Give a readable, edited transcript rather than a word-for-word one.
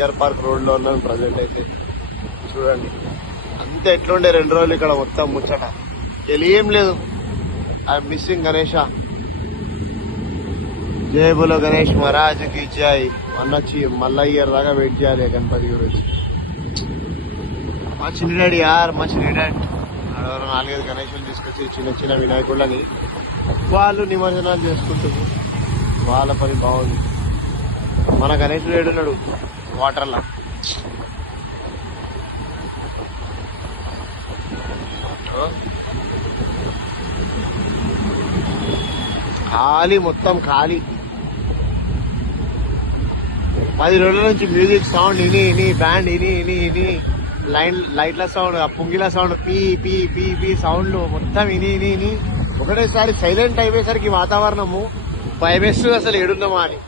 Dear park road లో ఉన్నాను present అయితే. చూడండి అంత ఎట్లుండే 2 రోజులు ఇక్కడ మొత్తం ముచ్చట, ఏం లేదు. I missing Ganesha. జై బోలో గణేష్ మహారాజ్ కి జై. అన్నొచ్చి మళ్ళా ఇయర్ దాకా వెయిట్ చేయాలి గణపతి గురించి. మా చిన్న డాడీ మా చిన్న డాడీ 4-5 గణేషులు తీసుకొచ్చి చిన్న చిన్న వినాయకుళ్ళని వాళ్ళు నిమజ్జనాలు చేసుకుంటారు. వాళ్ళ పని బాగుంది. మన గణేశుడు ఏడున్నాడు వాటర్లా. ఖాళీ, మొత్తం ఖాళీ. 10 రోజుల నుంచి మ్యూజిక్ సౌండ్ ఇని బ్యాండ్ ఇని లైట్ల సౌండ్, పుంగిల సౌండ్, పీ పీ పీ పీ సౌండ్లు మొత్తం ఇని ఒకటేసారి సైలెంట్ అయిపోయేసరికి వాతావరణము భయమేస్తుంది అసలు ఏడుందామా అని.